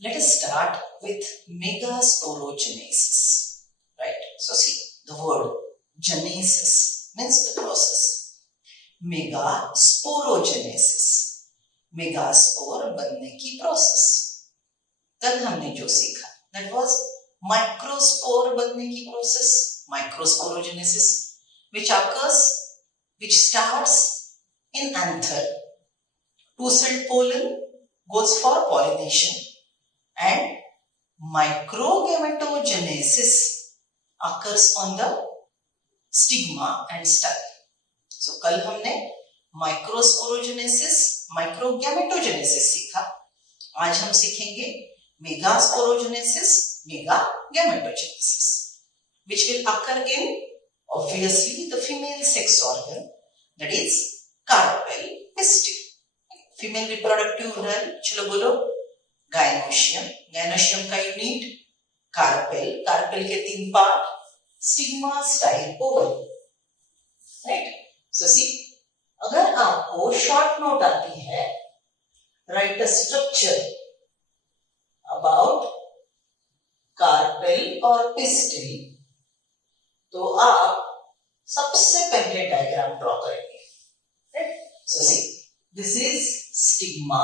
Let us start with megasporogenesis. Right? So see, the word genesis means the process. Megasporogenesis, megaspore बनने की process. कल हमने जो सीखा that was microspore बनने की process, microsporogenesis, which starts in anther. Two-celled pollen goes for pollination, and microgametogenesis occurs on the stigma and style. So कल हमने माइक्रोस्पोरोजेनेसिस, माइक्रोगैमेटोजेनेसिस सीखा. आज हम सीखेंगे megasporogenesis, मेगागैमेटोजेनेसिस, which will occur in obviously the female sex organ, that is carpel pistil. Female reproductive organ, चलो बोलो gynoecium. Gynoecium का unit carpel. Carpel के 3 part, stigma, style, oval. Right? So see, अगर आपको शॉर्ट नोट आती है, write a structure about carpel और pistil, तो आप सबसे पहले डायग्राम ड्रॉ करेंगे. Right? So see, this is stigma.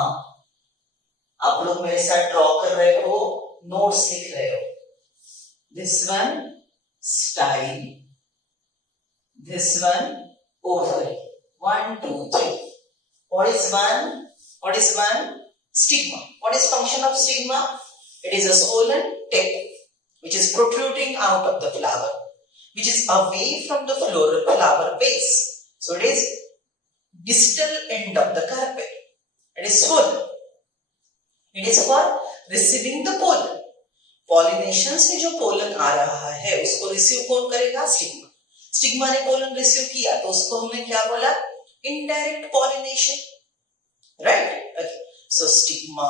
आप लोग मेरे साथ ड्रॉ कर रहे हो, नोट्स लिख रहे हो. This one style, this one ovary. 1, 2, 3. What is one? Stigma. What is function of stigma? It is a swollen tip which is protruding out of the flower, which is away from the flower base. So it is distal end of the carpel. It is swollen. It is for receiving the pollen. Pollination से जो pollen आ रहा है उसको receive कौन करेगा? Stigma. Stigma ने pollen receive किया तो उसको हमने क्या बोला? Indirect pollination. Right? So stigma,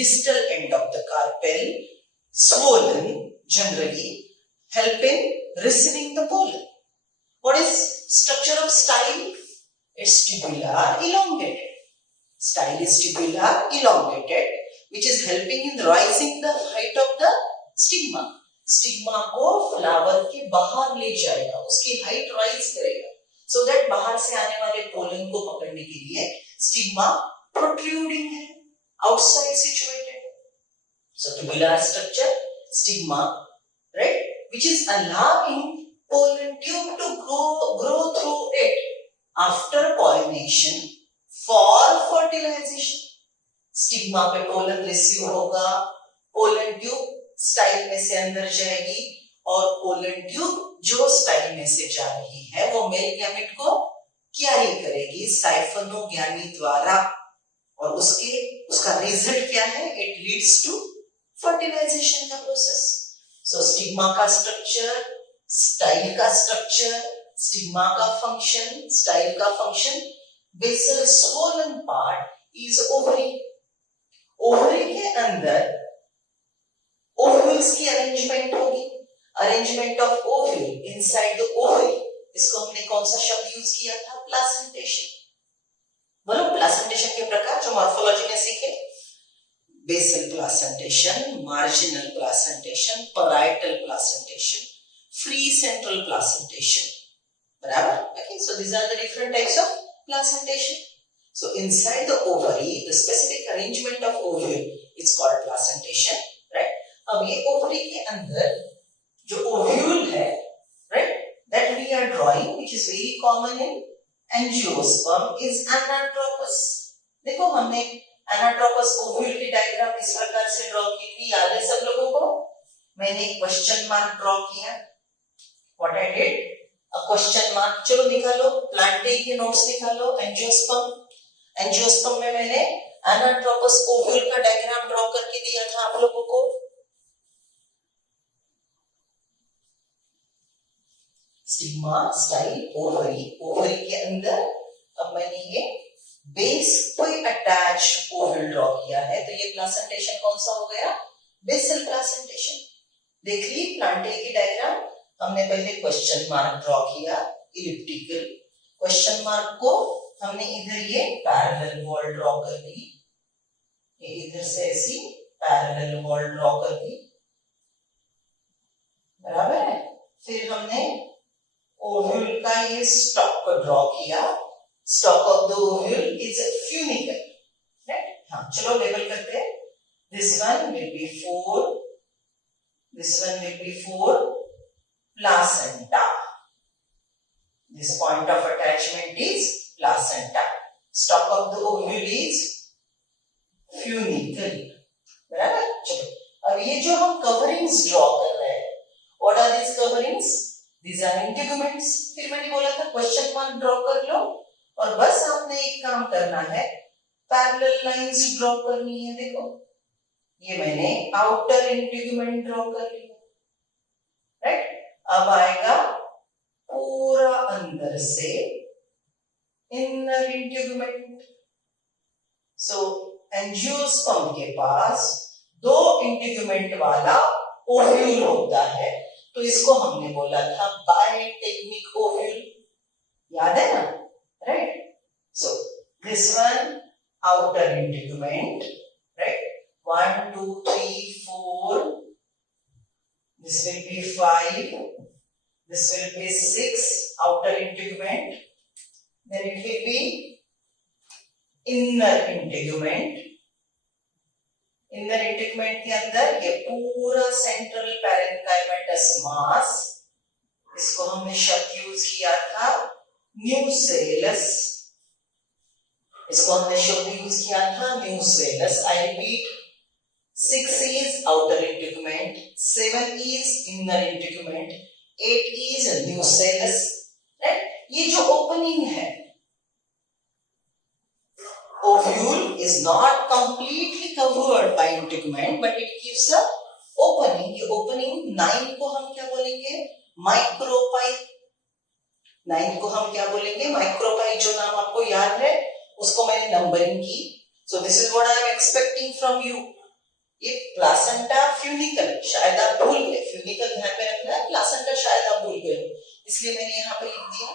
distal end of the carpel, swollen, generally help in receiving the pollen. What is structure of style? It's tubular elongated. Style is tubular elongated, which is helping in rising the height of the stigma. Stigma को flower के बाहर ले जाएगा, उसकी height rise करेगा, so that बाहर से आने वाले पोलन को पकड़ने के लिए स्टिग्मा प्रोट्रूडिंग है, outside situated. So tubular structure stigma, right, which is allowing pollen tube to grow through it after pollination for fertilization. Stigma पे पोलन रिसीव होगा, पोलन ट्यूब स्टाइल में से अंदर जाएगी, और पोलन ट्यूब जो स्टाइल में से जा रही है वो मेल गैमेट को कैरी करेगी साइफोनोगैमी द्वारा, और उसका रिजल्ट क्या है? इट लीड्स टू फर्टिलाइजेशन का प्रोसेस. सो स्टिग्मा का स्ट्रक्चर, स्टाइल का स्ट्रक्चर, स्टिग्मा का फंक्शन, स्टाइल का function. Basal swollen part is ovary. Ovary के अंदर ओव्यूल्स की अरेंजमेंट होगी. Arrangement of ovule inside the ovary, इसको हमने कौन सा शब्द यूज किया था? प्लासेंटेशन. बोलो प्लासेंटेशन के प्रकार जो मॉर्फोलॉजी में सीखे. Basal placentation, marginal placentation, parietal placentation, free central placentation. बराबर? Okay, so these are the different types of placentation. So inside the ovary the specific arrangement of ovule is called placentation. Right? अब ये ovary के अंदर जो ovule है, right, that we are drawing, which is very common in angiosperm, is anatropous. देखो हमने anatropous ovule की diagram इस प्रकार से ड्रॉ की थी, याद है सब लोगों को? मैंने एक क्वेश्चन मार्क ड्रॉ किया. What I did? A question mark. चलो निकालो, प्लांटे के नोट्स निकालो. एंजियोस्पर्म में मैंने एनाट्रोपस ओव्यूल का डायग्राम ड्रॉ करके दिया था आप लोगों को. Stigma, style, ovary. ओवरी के अंदर अब मैंने ये बेस पे अटैच ओवल ड्रॉ किया है, तो ये प्लासेंटेशन कौन सा हो गया? Basal placentation. देख ली प्लांटे की डायग्राम. हमने पहले क्वेश्चन मार्क ड्रॉ किया, इलिप्टिकल. क्वेश्चन मार्क को हमने इधर ये पैरेलल वॉल ड्रॉ कर दी, ये इधर से ऐसी पैरेलल पैरेलल वॉल ड्रॉ कर दी, बराबर है। फिर हमने ओव्यूल का ये स्टॉक को ड्रॉ किया। Stock of the ovule is funicle, right. हाँ, चलो लेबल करते हैं। This one will be 4, this one will be 4 placenta. This point of attachment is placenta. Stalk of the ovule is funicle. बराबर। चलो अब ये जो हम कवरिंग्स ड्रॉ कर रहे हैं, what are these coverings? These are integuments. फिर मैंने बोला था क्वेश्चन मार्क ड्रॉ कर लो और बस आपने एक काम करना है, पैरेलल लाइंस ड्रॉ करनी है। देखो ये मैंने आउटर इंटीग्यूमेंट ड्रॉ कर लिया, राइट। अब आएगा पूरा अंदर से इनर इंटीग्यूमेंट। सो एंजियोस्पर्म के पास 2 इंटीग्यूमेंट वाला ओव्यूल होता है, तो इसको हमने बोला था बायटेक्निक ओव्यूल, याद है ना, right. So this one outer integument, right, 1 2 3 4, this will be 5, this will be 6 outer integument, then it will be inner integument. inner integument के अंदर ये पूरा central parenchymatous mass, इसको हमने शब्द यूज किया था nucellus, इसको हमने शब्द यूज किया था nucellus। I repeat, 6 is outer integument, 7 is inner integument, 8 is nucellus, right? ये जो ओपनिंग है, ovule is not completely covered by integument, but it gives a opening. ये opening 9 को हम क्या बोलेंगे? माइक्रोपाई। 9 को हम क्या बोलेंगे? माइक्रोपाई। जो नाम आपको याद है उसको मैंने नंबरिंग की। So this is what I am expecting from you. ये प्लासेंटा फ्यूनिकल, शायद आप भूल गए, फ्यूनिकल ध्यान में रखना है, प्लासेंटा शायद आप भूल गए, इसलिए मैंने यहाँ पे लिख दिया,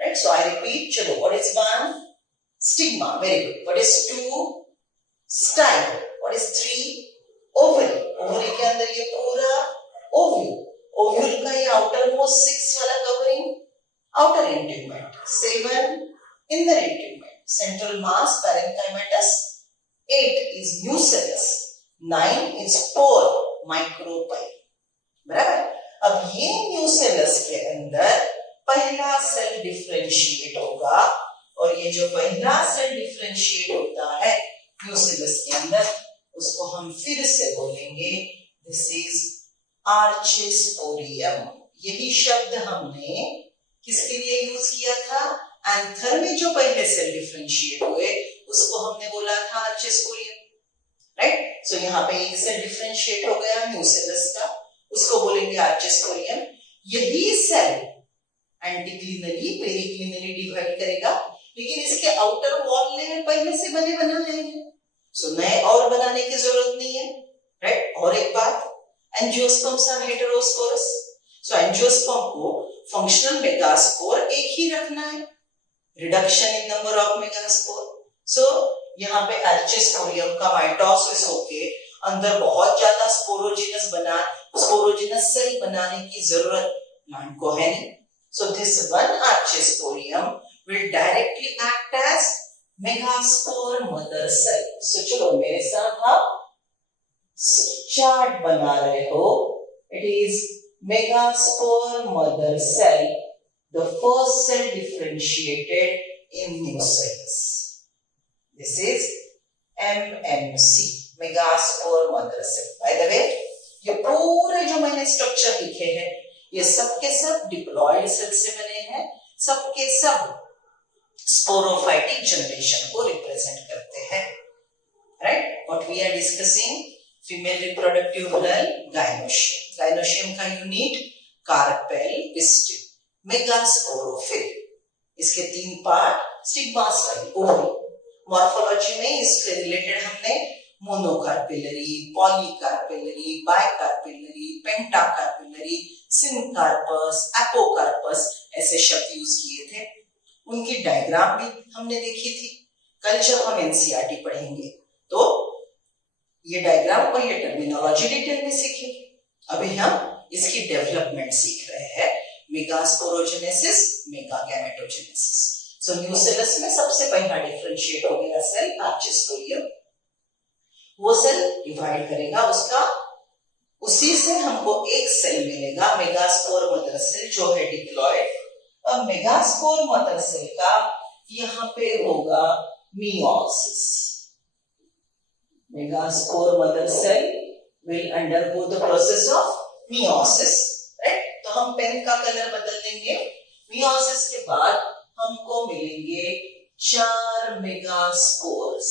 राइट। सो आई रिपीट, चलो, what is 1? Stigma, very good. What is 2? Style. What is 3? Ovary. Ovary के अंदर ये पूरा ओव्यूल, ओव्यूल का ये आउटर मोस्ट 6 वाला covering outer integument, 7 inner integument, central mass parenchymatous, 8 is nucellus, 9 is spore micropaई, बराबर। अब ये न्यूसेलस के अंदर पहला सेल डिफरेंशिएट होगा, और ये जो पहला सेल डिफरेंशिएट होता है न्यूसेलस के अंदर, उसको हम फिर से बोलेंगे दिस इज आर्चेस्पोरियम। यही शब्द हमने किसके लिए यूज किया था? एंथर में जो पहले सेल डिफरेंशिएट हुए उसको हमने बोला था आर्चेस्पोरियम, राइट। सो यहाँ पे एक सेल डिफरेंशिएट हो गया न्यूसेलस का, उसको बोलेंगे आर्चेस्पोरियम। यही सेल एंटीक्लिनली पेरिक्लिनली डिवाइड करेगा, लेकिन इसके आउटर वॉल लेयर पहले से बने बनाए हैं, सो नए और बनाने की जरूरत नहीं है, राइट। और एक बात, angiosperms are heterosporous, so angiosperm को फंक्शनल मेगास्पोर एक ही रखना है, reduction in number of megaspore. So यहाँ पे आर्चेस्पोरियम का माइटोसिस होके अंदर बहुत ज्यादा स्पोरोजिनस सेल बनाने की जरूरत प्लांट को है नहीं। So this one archesporium will directly act as megaspore mother cell. So चलो मेरे साथ आप चार्ट बना रहे हो। It is megaspore mother cell, the first cell differentiated in nucellus. This is MMC, megaspore mother cell. By the way, ये पूरे जो मैंने स्ट्रक्चर लिखे हैं ये सब के सब डिप्लॉयड सेल से बने हैं, सब के सब स्पोरोफाइटिक जनरेशन को रिप्रेजेंट करते हैं, right. What we are discussing, female reproductive हुनर, गायनोशियम। गायनोशियम का यूनिट कार्पेल, पिस्टिल, मेगास्पोरोफिल। इसके 3 part, stigma, style, ovary. Morphology में इससे रिलेटेड हमने monocarpellary, polycarpellary, bicarpellary, pentacarpellary, syncarpous, apocarpous ऐसे शब्द यूज किए थे। उनकी डायग्राम भी हमने देखी थी। कल जब हम एनसीईआरटी पढ़ेंगे तो ये डायग्राम और ये टर्मिनोलॉजी डिटेल में सीखी। अभी हम इसकी डेवलपमेंट सीख रहे हैं, मेगास्पोरोजेनेसिस, मेगागैमेटोजेनेसिस। सो न्यूसेलस में सबसे पहला डिफरेंशिएट हो गया सेल आर्चिस्पोरियम। वो सेल डिवाइड करेगा, उसका उसी से हमको एक सेल मिलेगा मेगास्पोर मदर सेल जो है डिप्लॉयड। अब मेगास्पोर मदर सेल का यहाँ पे होगा meiosis. Megaspore mother cell will undergo the process of meiosis, right? तो हम पेन का कलर बदल देंगे। meiosis के बाद हमको मिलेंगे 4 मेगास्पोर्स।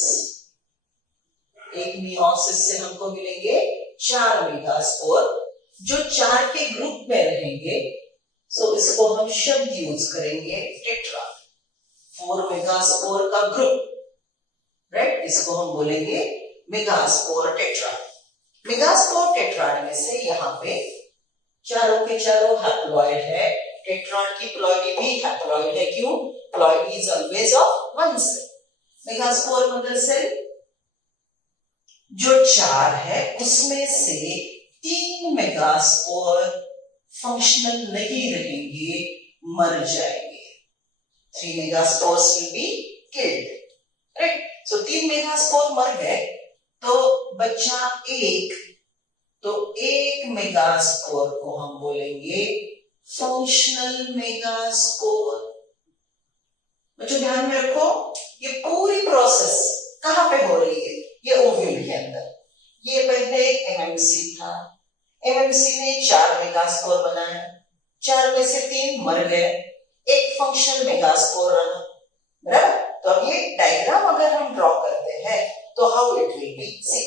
एक meiosis से हमको मिलेंगे 4 मेगास्पोर जो 4 के ग्रुप में रहेंगे। सो इसको हम शब्द यूज करेंगे टेट्रा। 4 मेगास्पोर का ग्रुप, राइट? इसको हम बोलेंगे मेगास्पोर टेट्रा। मेगास्पोर टेट्राड में से यहाँ पे चारों के चारों हैप्लॉइड है। टेट्राड की प्लॉइडी भी हैप्लॉइड है। क्यों? Ploidy is always of one cell. Megaspore mother cell जो 4 है उसमें से 3 मेगास्पोर फंक्शनल नहीं रहेंगे, मर जाएंगे। 3 megaspores will be killed, right? So 3 megaspore मर गए तो बच्चा एक, तो 1 मेगास्पोर को हम बोलेंगे फंक्शनल मेगास्पोर। बच्चों ध्यान में रखो, ये पूरी प्रोसेस कहां पे हो रही है? ये ओव्यूल के अंदर। ये पहले एमएमसी था, एमएमसी ने 4 मेगास्पोर बनाया, 4 में से 3 मर गए, एक फंक्शनल मेगास्पोर रहा, बराबर? तो अब ये डायग्राम अगर हम ड्रॉ करते हैं तो how it will be? See,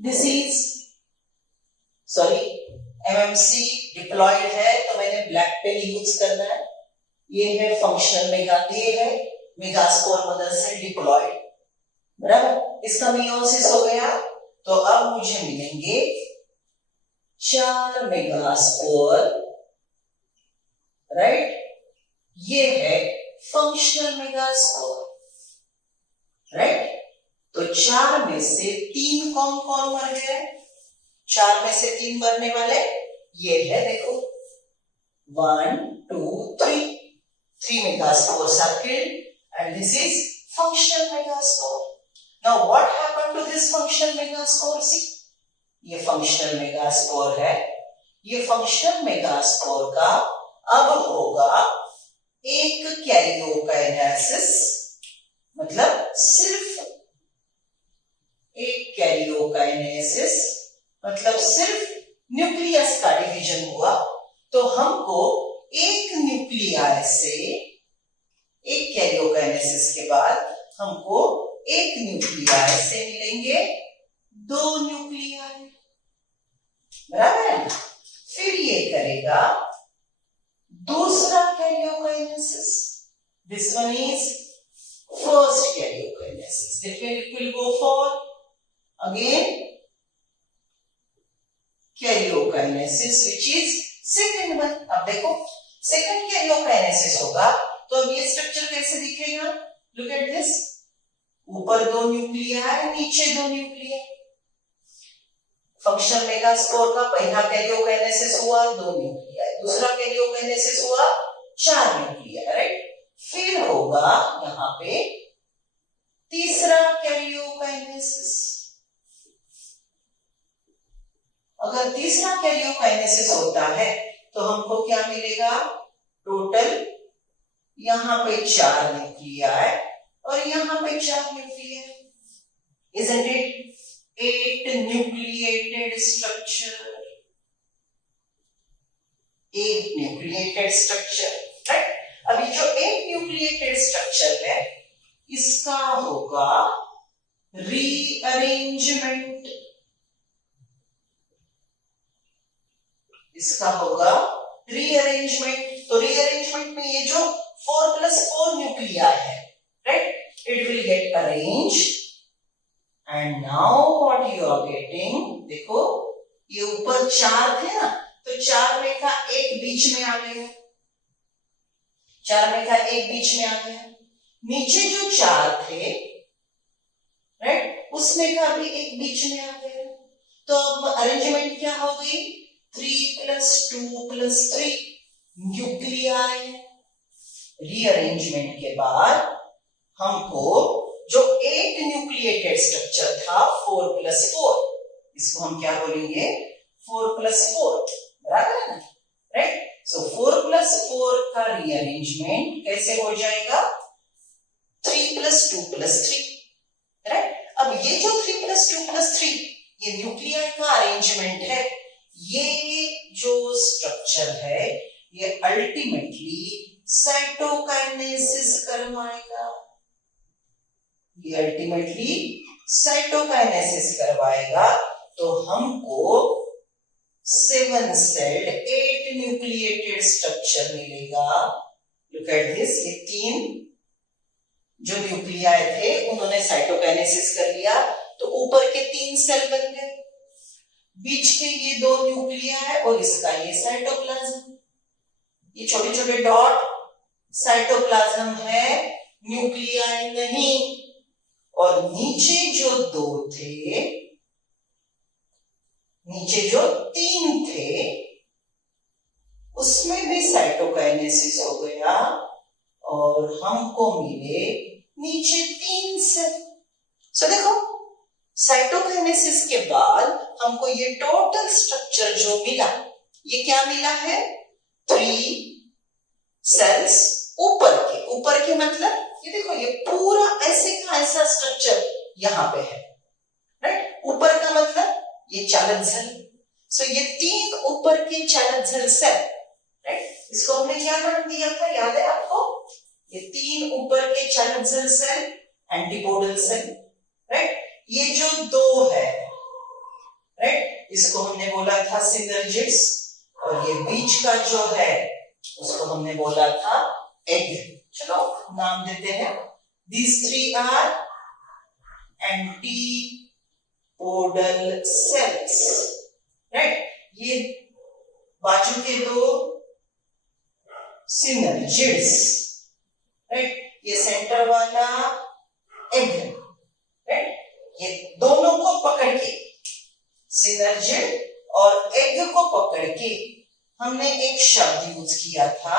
this is MMC diploid है तो मैंने ब्लैक पेन यूज करना है। ये है फंक्शनल ये है मेगास्पोर मदर सेल डिप्लॉयड, बराबर? इसका मियोसिस हो गया तो अब मुझे मिलेंगे 4 मेगास्पोर, राइट? ये है फंक्शनल मेगास्पोर, राइट? तो 4 में से 3 कौन कौन मर गए? 4 में से 3 मरने वाले ये है, देखो 1 2 3 3 megaspores are killed and this is functional megaspore. Now what happened to this functional megaspore? See, ये functional megaspore है। ये functional megaspore का अब होगा एक कैरियोकाइनेसिस, मतलब सिर्फ एक कैरियोकाइनेसिस, मतलब सिर्फ न्यूक्लियस का डिवीजन हुआ। तो हमको एक न्यूक्लियाई से, एक कैरियोकाइनेसिस के बाद हमको एक न्यूक्लियाई से मिलेंगे 2 न्यूक्लियाई, बराबर है? फिर ये करेगा दूसरा karyokinesis. This one is first karyokinesis. It will go for again karyokinesis which is second one। अब देखो सेकंड कैरियोकाइनेसिस होगा तो अब ये स्ट्रक्चर कैसे दिखेगा? लुक एट दिस, ऊपर 2 न्यूक्लियाई, नीचे 2 न्यूक्लियाई। फंक्शनल मेगास्पोर का पहला कैरियोकाइनेसिस हुआ 2 न्यूक्लियाई, दूसरा कैरियोकाइनेसिस हुआ 4 न्यूक्लियाई, राइट? फिर होगा यहाँ पे तीसरा कैरियोकाइनेसिस। अगर तीसरा कैरियोकाइनेसिस होता है तो हमको क्या मिलेगा? टोटल यहाँ पे 4 न्यूक्लियाई और यहाँ पे 4 nuclei, isn't it? 8 nucleated structure, 8 nucleated structure, right? अभी जो 8 न्यूक्लिएटेड स्ट्रक्चर है इसका होगा रीअरेंजमेंट, इसका होगा रीअरेंजमेंट। तो रीअरेंजमेंट में ये जो 4+4 न्यूक्लियाई है, right? It will get arranged and now what you are getting, देखो ये ऊपर 4 थे ना, तो 4 में का एक बीच में आ गया, 4 में का एक बीच में आ गया। नीचे जो 4 थे, राइट, उसमें का भी एक बीच में आ गया। तो अब अरेंजमेंट क्या हो गई, 3 + 2 + 3 न्यूक्लियाई। रीअरेंजमेंट के बाद हमको जो एक न्यूक्लिएटेड स्ट्रक्चर था 4 + 4, इसको हम क्या बोलेंगे, 4 + 4, बराबर है ना, राइट। सो 4 + 4 का रीअरेंजमेंट कैसे हो जाएगा, 3 + 2 + 3, राइट। अब ये जो 3 + 2 + 3 ये न्यूक्लियाई का अरेंजमेंट है, ये जो स्ट्रक्चर है ये अल्टीमेटली साइटोकाइनेसिस करवाएगा, ये अल्टीमेटली साइटोकाइनेसिस करवाएगा। तो हमको 7 सेल्ड 8 न्यूक्लिएटेड स्ट्रक्चर मिलेगा। लुक एट दिस, ये 3 जो न्यूक्लियाई थे उन्होंने साइटोकाइनेसिस कर लिया, तो ऊपर के 3 सेल बन गए, बीच के ये 2 न्यूक्लियाई और इसका ये साइटोप्लाज्म, ये छोटे छोटे डॉट साइटोप्लाज्म है, न्यूक्लियाई नहीं। और नीचे जो 2 थे, नीचे जो 3 थे, उसमें भी साइटोकाइनेसिस हो गया और हमको मिले नीचे 3 सेल। सो देखो, साइटोकाइनेसिस के बाद हमको ये टोटल स्ट्रक्चर जो मिला, ये क्या मिला है, 3 सेल्स ऊपर के मतलब ये देखो, ये पूरा ऐसे का ऐसा स्ट्रक्चर यहां पे है, राइट। ऊपर का मतलब ये चालकझल, सो ये 3 ऊपर के चालकझल सेल, राइट। इसको हमने क्या नाम दिया था, याद है आपको, ये 3 ऊपर के चालकझल सेल एंटीपोडल सेल, राइट। ये जो 2 है, राइट, इसको हमने बोला था सिनर्जिड्स, और ये बीच का जो है उसको हमने बोला था एग। चलो नाम देते हैं, these 3 are antipodal cells, right। ये बाजू के 2 सिनर्जिड्स, राइट, ये सेंटर वाला एग, राइट। ये दोनों को पकड़ के, सिनर्जिड और एग को पकड़ के हमने एक शब्द यूज किया था,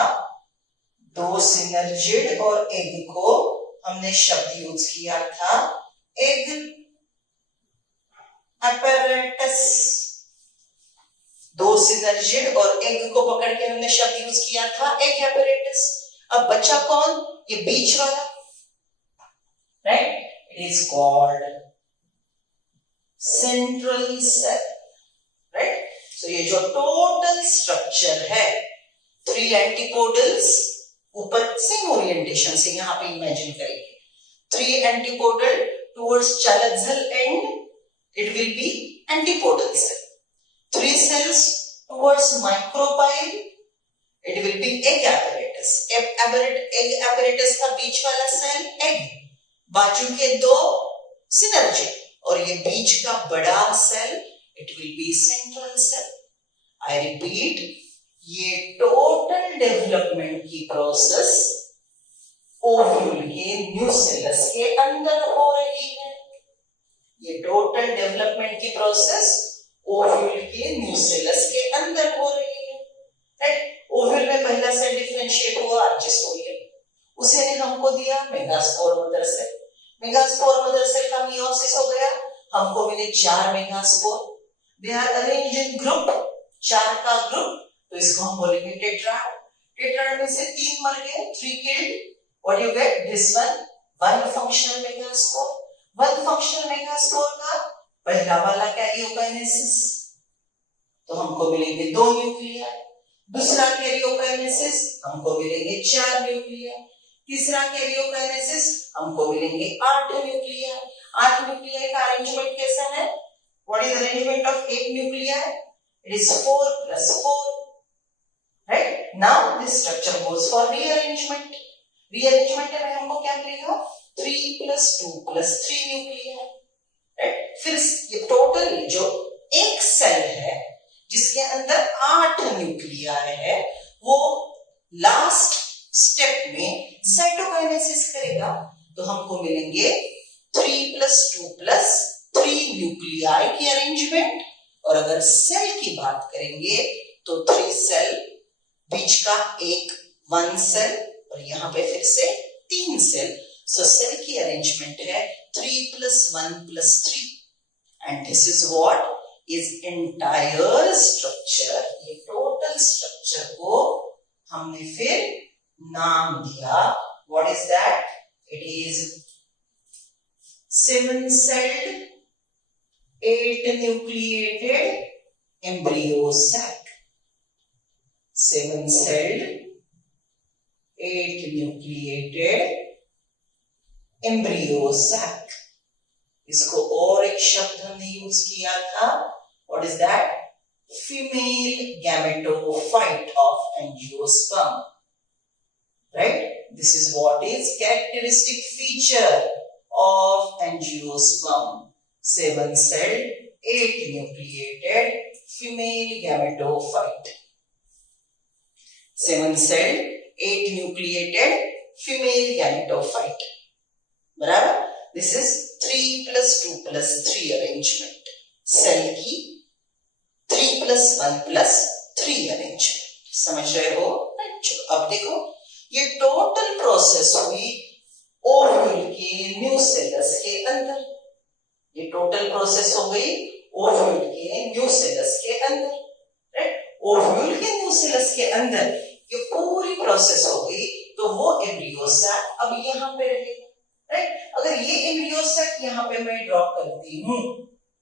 2 सिनर्जिड और एग को हमने शब्द यूज किया था एग apparatus। 2 सिनर्जिड और एग को पकड़ के हमने शब्द यूज किया था एग apparatus। अब बचा कौन, ये बीच वाला, right, it is called central cell, right. So ये जो टोटल स्ट्रक्चर है, 3 एंटीपोडल्स, ऊपर सेम ओरिएंटेशन से यहां पे इमेजिन करेंगे, 3 antipodal towards chalazal end, it will be antipodal cell, 3 cells towards micropyle, it will be egg apparatus। egg apparatus का बीच वाला सेल egg, बाजू के 2 synergy, और ये बीच का बड़ा cell it will be central cell। I repeat, ये टोटल डेवलपमेंट की प्रोसेस ओव्यूल के न्यूसेलस के अंदर हो रही है। ये टोटल डेवलपमेंट की प्रोसेस ओव्यूल के न्यूसेलस के अंदर हो रही है, राइट। ओव्यूल में पहला सेल डिफरेंशिएट हुआ आर्चिस्टोरियम, उसे ने हमको दिया megaspore mother cell, megaspore mother cell का मियोसिस हो गया, हमको मिले 4 megaspore, they are arranged in group, 4 का ग्रुप, तो इसको हम बोलेंगे टेट्राड। टेट्राड में से 3 मर गए, 3 killed, what you get, this one functional megaspore। 1 functional megaspore का पहला वाला कैरियोकाइनेसिस, तो हमको मिलेंगे 2 न्यूक्लिया, दूसरा कैरियोकाइनेसिस हमको मिलेंगे 4 न्यूक्लिया, तीसरा कैरियोकाइनेसिस हमको मिलेंगे 8 न्यूक्लिया। 8 न्यूक्लिया का अरेंजमेंट कैसा है, what is the arrangement of 8 nuclei, it is 4 + 4, right। now this structure goes for rearrangement। rearrangement में हमको क्या मिलेगा, 3 + 2 + 3 न्यूक्लिया, राइट। फिर ये टोटल जो एक सेल है जिसके अंदर 8 न्यूक्लिया है, वो लास्ट स्टेप में साइटोकाइनेसिस करेगा, तो हमको मिलेंगे 3 plus 2 plus 3 न्यूक्लियाई की अरेंजमेंट, और अगर सेल की बात करेंगे तो 3 सेल, बीच का एक 1 सेल, और यहाँ पे फिर से 3 सेल. सो सेल की अरेंजमेंट है 3 plus 1 plus 3, and this is what is entire structure. ये टोटल स्ट्रक्चर को हमने फिर नाम दिया. What is that? It is 7-celled 8-nucleated embryo sac. 7-celled 8-nucleated embryo sac. इसको और एक शब्द हमने यूज किया था. What is that? Female gametophyte of angiosperm. Right? This is what is characteristic feature of angiosperm. 7-celled 8-nucleated female gametophyte. 7-celled 8-nucleated female gametophyte. बराबर? This is 3 plus 2 plus 3 arrangement. Cell की 3 plus 1 plus 3 arrangement. समझ रहे हो? चलो अब देखो, ये total process हुई ओव्यूल के न्यूसेलस के अंदर. ये टोटल प्रोसेस हो गई ओव्यूल के न्यूसेलस के अंदर. राइट? ओव्यूल के न्यूसेलस के अंदर ये पूरी प्रोसेस हो गई, तो वो एम्ब्रियो सैक अब यहाँ पे रहेगा. राइट? अगर ये एम्ब्रियो सैक यहाँ पे मैं ड्रॉ करती हूँ,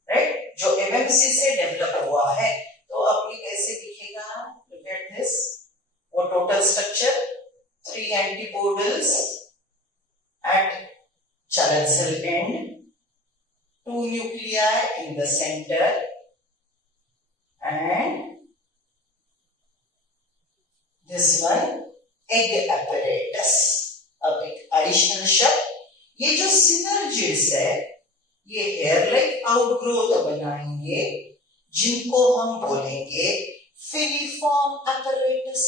राइट, जो एमएमसी से डेवलप हुआ है, तो अब ये कैसे दिखेगा? Look at this. वो total structure 3 antipodals at chiral cell end, 2 nuclei in the center, and this one egg apparatus. अब एक एडिशनल शब्द, ये जो सिनर्जिड्स है, ये हेयर लाइक आउटग्रोथ बनाएंगे, जिनको हम बोलेंगे फिलीफॉर्म apparatus.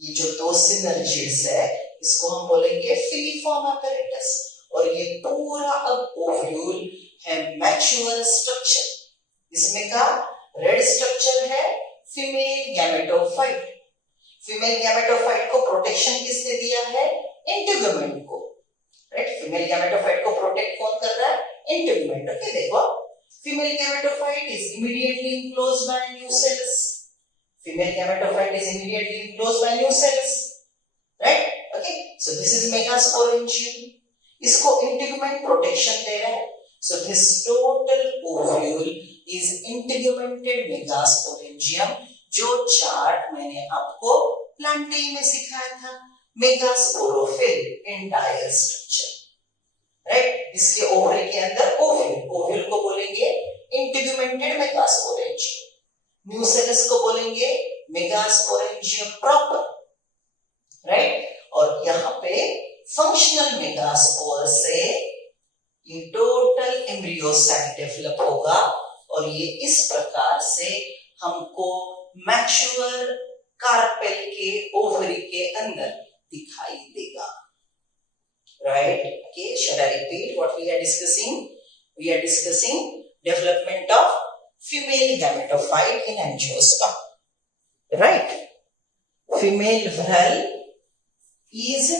ये जो दो सिनर्जिड्स है, इसको हम बोलेंगे फिलीफॉर्म apparatus. और ये पूरा अब ओव्यूल है मैच्योर स्ट्रक्चर. इसमें का रेड स्ट्रक्चर है फीमेल गैमेटोफाइट. फीमेल गैमेटोफाइट को प्रोटेक्शन किसने दिया है? इंटीग्यूमेंट को. राइट? फीमेल गैमेटोफाइट को प्रोटेक्ट कौन कर रहा है? इंटीग्यूमेंट. ओके, देखो, female gametophyte is immediately enclosed by nucellus. Female gametophyte is immediately enclosed by nucellus. Right? Okay. So this is megasporangium. इसको integument protection दे रहा है. So this total ovule is integumented megasporangium, जो chart मैंने आपको प्लांटेई में सिखाया था. Megasporophyll entire structure. Right? इसके ओवरी के अंदर ओव्यूल. ओव्यूल को बोलेंगे integumented megasporangium. न्यूसेलस को बोलेंगे मेगास्पोरेंजियम प्रॉपर. राइट? और यहाँ पे फंक्शनल मेगास्पोर से ये टोटल एम्ब्रियो सैक डेवलप होगा, और ये इस प्रकार से हमको मैच्योर कार्पेल के ओवरी के अंदर दिखाई देगा. Right? Okay, shall I repeat what we are discussing? We are discussing development of female gametophyte in angiosperm. Right? Female whorl is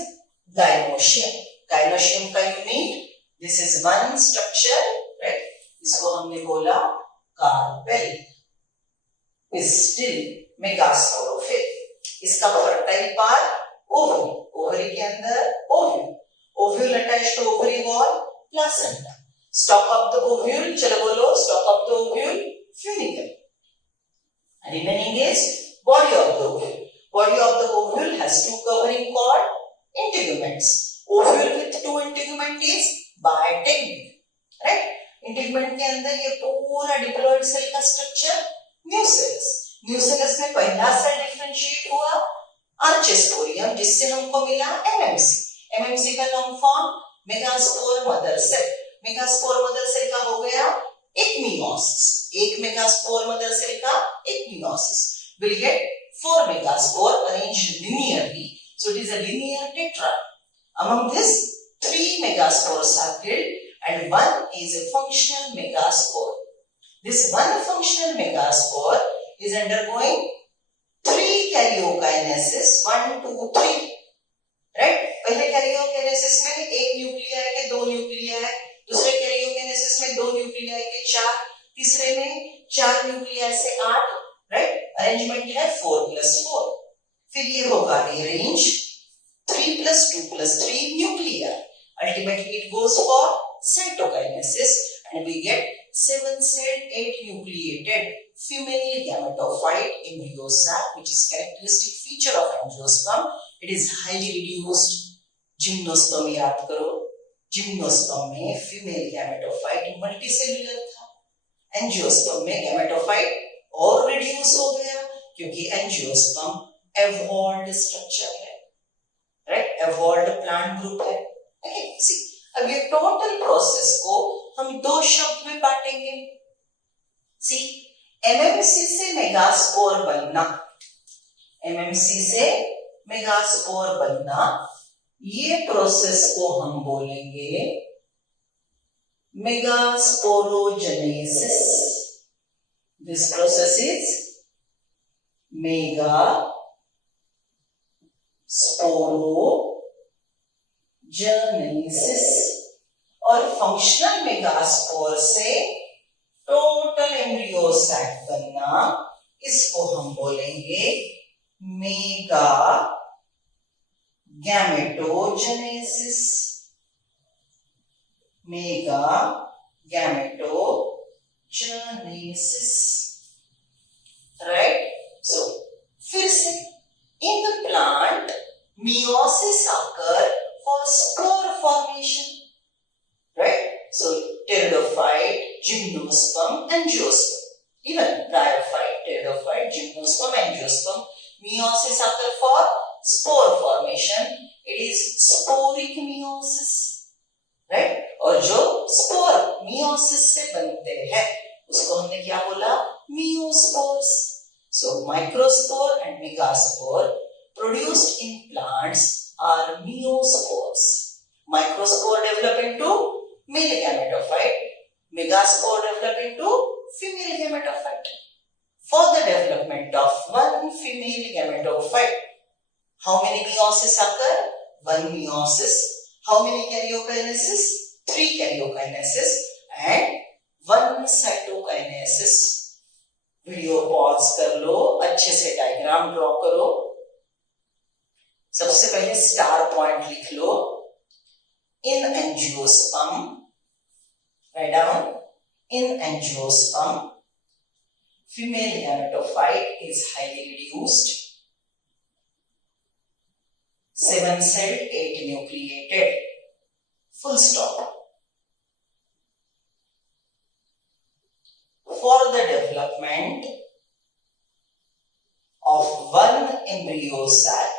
gynoecium. Gynoecium का unit, this is one structure. Right? इसको हमने बोला carpel. Pistil, megasporophyll. इसका fertile part ovary. Ovary के अंदर ovule. Ovule attached to ovary wall, placenta. Stalk of the ovule, चलो बोलो, stalk of the ovule, funicle. Remaining is body of the ovule. Body of the ovule has two covering called integuments. Ovule with two integument is bitegment. Right? Integument के अंदर ये पूरा diploid cell का structure nucellus. Nucellus में पहला cell differentiate हुआ archesporium, जिससे हमको मिला MMC. MMC का long form megaspore mother cell. Megaspore mother cell का हो गया एक मीओसिस. एक मेगास्पोर मदर सेल का एक meiosis will get 4 megaspore arranged linearly. So it is a linear tetrad. Among this, 3 megaspores are killed and one is a functional megaspore. This one functional megaspore is undergoing 3 karyokinesis, 1, 2, 3. Right, पहले karyokinesis में एक न्यूक्लिया है के 2 न्यूक्लिया है, दूसरे karyokinesis में 2 न्यूक्लिया है के 4, तीसरे में 4 न्यूक्लिया से 8. राइट, अरेंजमेंट है 4+4. फिर ये होगा rearrange 3+2+3 nuclei. Ultimately it goes for cytokinesis and we get 7-celled 8 nucleated female gametophyte embryo sac, which is characteristic feature of angiosperm. It is highly reduced. Gymnosperm याद करो, जिम्नोस्पर्म में फीमेल गैमेटोफाइट मल्टीसेल्युलर था, angiosperm में gametophyte और reduce हो गया क्योंकि angiosperm एवॉल्व्ड structure है. राइट, एवॉल्व्ड प्लांट ग्रुप है. ओके, सी अब ये टोटल प्रोसेस को हम 2 शब्द में बांटेंगे. सी, एमएमसी से मेगास्पोर बनना, एमएमसी से मेगास्पोर बनना, ये प्रोसेस को हम बोलेंगे megasporogenesis. This process is megasporogenesis. और फंक्शनल मेगास्पोर से टोटल एम्ब्रियो सैक बनना, इसको हम बोलेंगे mega gametogenesis. Mega gametogenesis. Right, so फिर से in the plant meiosis occur for spore formation. Right, so pteridophyte, gymnosperm, angiosperm, even bryophyte, pteridophyte, gymnosperm, angiosperm, meiosis occur for spore formation. It is sporic meiosis. Right, और जो spore meiosis से बनते हैं उसको हमने क्या बोला, meiospores. So microspore and megaspore produced in plants are meiospores. Microspore develop into male gametophyte, megaspore develop into female gametophyte. For the development of one female gametophyte, how many meiosis occur? 1 meiosis. How many karyokinesis? 3 karyokinesis and 1 cytokinesis. Video pause कर लो, अच्छे से diagram draw करो. सबसे पहले star point लिख लो. In angiosperm, write down, in angiosperm, female gametophyte is highly reduced, 7-celled, 8 nucleated, full stop. For the development of one embryo sac,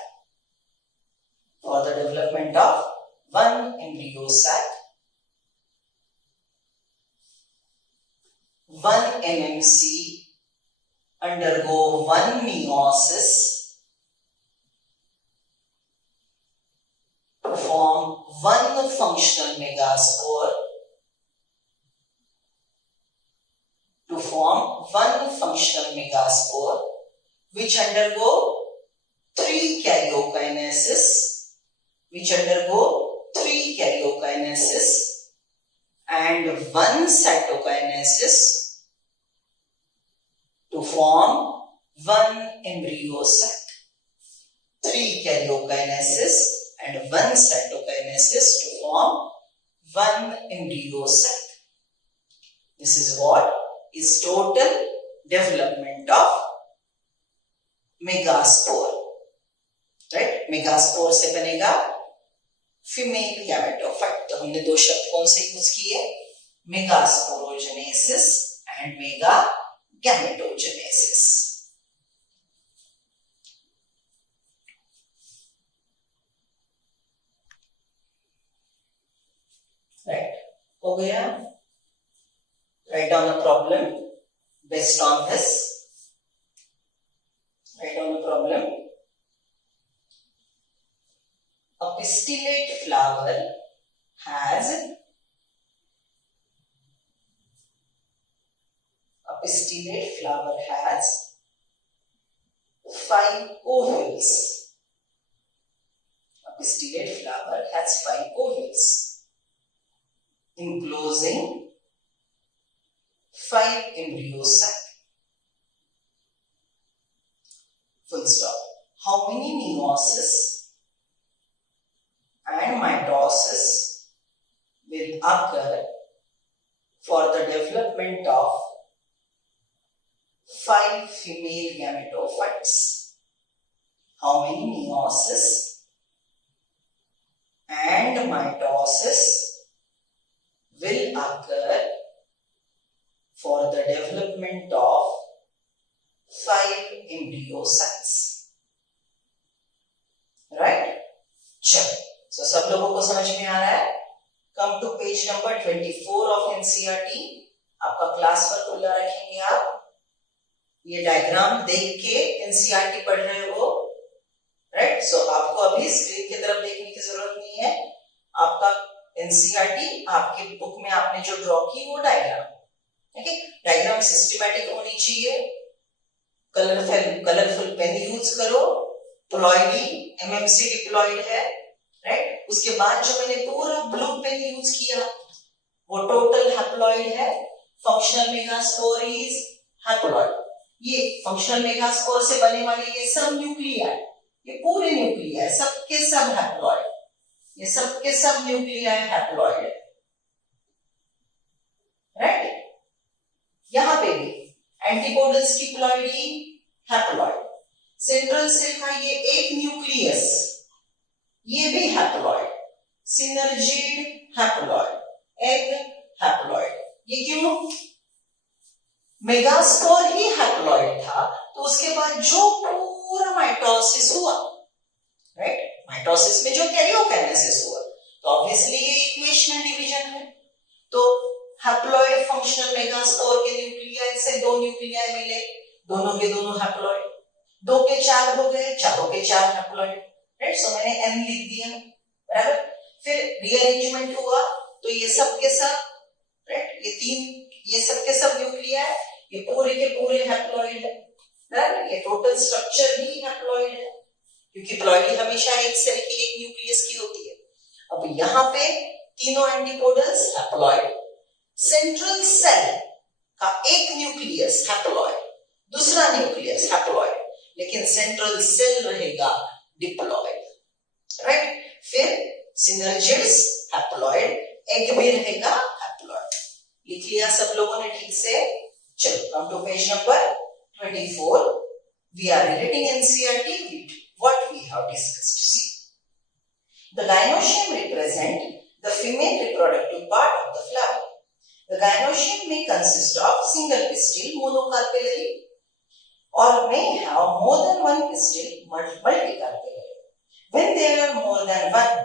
for the development of one embryo sac, 1 MMC undergo 1 meiosis to form 1 functional megaspore, to form 1 functional megaspore which undergo 3 karyokinesis, which undergo 3 karyokinesis and 1 cytokinesis to form 1 embryo sac. 3 karyokinesis and 1 cytokinesis to form 1 embryo sac. This is what is total development of megaspore. Right? Megaspore से बनेगा female gametophyte. तो हमने 2 शब्द कौन से use किए, megasporogenesis and mega gametogenesis. Right, हो गया. Write down a problem based on this. Write down a problem. A pistillate flower has a pistillate flower has 5 ovules. A pistillate flower has 5 ovules, enclosing 5 embryo sac. Full stop. How many meiosis and mitosis will occur for the development of 5 female gametophytes? How many meiosis and mitosis will occur for the development of 5 embryo sacs? Right? चलो, so सब लोगों को समझ में आ रहा है? Come to page number 24 of NCERT. आपका class work खुला रखेंगे आप. ये डायग्राम देख के NCERT पढ़ रहे हो, राइट? सो आपको अभी स्क्रीन की तरफ देखने की जरूरत नहीं है. आपका NCERT आपके बुक में आपने जो ड्रॉ की वो डायग्राम, ठीक है? डायग्राम सिस्टमैटिक होनी चाहिए. कलरफुल पेन यूज करो. प्लॉइडी MMC डिप्लॉइड है, राइट? उसके बाद जो मैंने पूरा ब्लू पेन यूज किया वो टोटल हैप्लॉइड है. Functional megaspore is haploid. ये फंक्शनल मेगास्पोर से बने वाले ये सब न्यूक्लिया, ये पूरे न्यूक्लिया सबके सब हैप्लॉइड. ये सबके सब न्यूक्लिया हैप्लॉइड है, राइट? यहां पे भी एंटीपोडल्स की प्लॉइडी हैप्लॉइड. सेंट्रल सेल का ये एक न्यूक्लियस, ये भी haploid. Synergid haploid, egg haploid. ये क्यों? मेगास्पोर ही हैप्लॉइड था, तो उसके बाद जो पूरा माइटोसिस हुआ, राइट? माइटोसिस में जो कैरियोकाइनेसिस हुआ, तो ऑब्वियसली ये इक्वेशनल डिवीजन है. तो हैप्लॉइड फंक्शनल मेगास्पोर के न्यूक्लिया से 2 न्यूक्लिया मिले, दोनों के दोनों हैप्लॉइड. 2 के 4 हो गए, चारों के 4 हैप्लॉइड, राइट? सो मैंने n लिख दिया, बराबर. फिर रीअरेंजमेंट हुआ तो ये सब के सब, राइट? ये सब के सब न्यूक्लिया है, ये पूरे के पूरे हैप्लॉइड है, बराबर. ये टोटल स्ट्रक्चर ही हैप्लॉइड है, क्योंकि प्लॉइडी हमेशा एक सेल की एक न्यूक्लियस की होती है. अब यहाँ पे तीनों एंटीपोडल्स हैप्लॉइड. सेंट्रल सेल का एक न्यूक्लियस हैप्लॉइड, दूसरा न्यूक्लियस हैप्लॉइड, लेकिन सेंट्रल सेल रहेगा डिप्लॉइड, राइट? फिर सिनर्जिड्स हैप्लॉइड, एग भी रहेगा हैप्लॉइड. लिख लिया सब लोगों ने ठीक से? चलो, come to page number 24. We are relating NCERT with what we have discussed. See, the gynoecium represent the female reproductive part of the flower. The gynoecium may consist of single pistil, monocarpellary, or may have more than one pistil, multicarpellary. When there are more than one,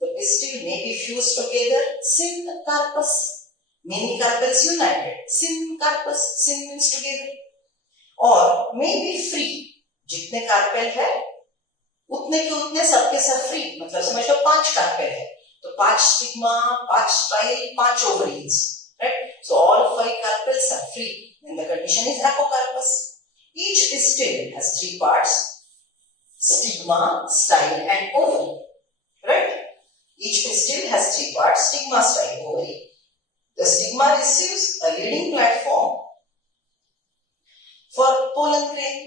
the pistil may be fused together, syncarpous. Many carpels united, syncarpous. Syn means together. Or may be free. जितने carpel है उतने के उतने सबके सब free. मतलब समझ लो 5 carpel है तो 5 stigma, 5 style, 5 ovaries, right? So all 5 carpels are free. Then the condition is apocarpous. Each pistil has 3 parts: stigma, style, and ovary. Right? Each pistil has 3 parts: stigma, style, ovary. The stigma receives a leading platform for pollen grain.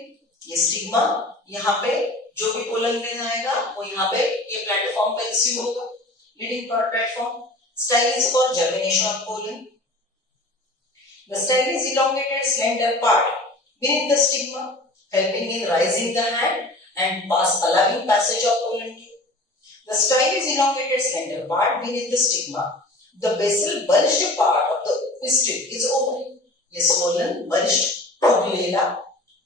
ये stigma यहाँ पे जो भी pollen grain आएगा वो यहाँ पे ये प्लेटफॉर्म पे रिसीव होगा, leading platform. Style is for germination of pollen. The style is elongated slender part beneath the stigma, helping in raising the hand and allowing passage of pollen. The style is elongated slender part beneath the stigma. The basal bulged part of the pistil is ovary. ये swollen bulged फुगलेला,